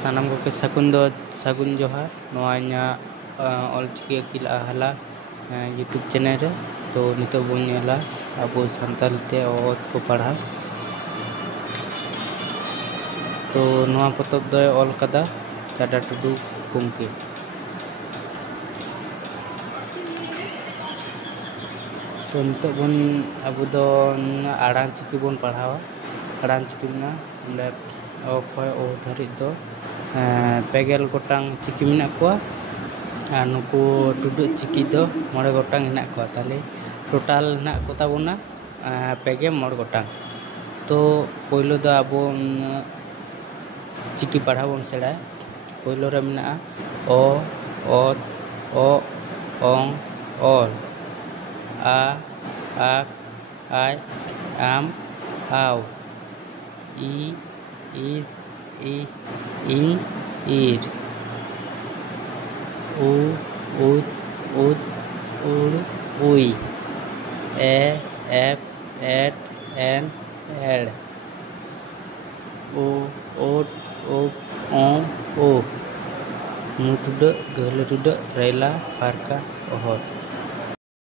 सानाम को सागुन जोहार नोआ ऑलचिकी अकील आहला यूट्यूब चैनल रे तो नितो बन नेला अब सानताल ते ओत को पढ़ा तो नोआ पतब दो ऑल कदा चाडा टुडू कुमके तो नितो बन अब दो आड़ान चिकी बन पढ़ावा आड़ान चिकी ना अंडे ओखय ओ धरित दो पेगेल गोटांग चिकी मेना कोआ नुकु टुडू चिकी दो मोड़े गोटांग हेना कोआ ताले टोटाल हेना को ताबोना पेगे मोड़ गोटांग तो पहिलो दो आबो चिकी पढ़ा बन सेड़ा पहिलो रे मेना ओ ओंग ऑल आ आय आम आव ई इस इन ईर उ उत उड़ उई एफ एट एन एड ओ ओट ओ नुटुड गहले टुड रेला पारका ओहर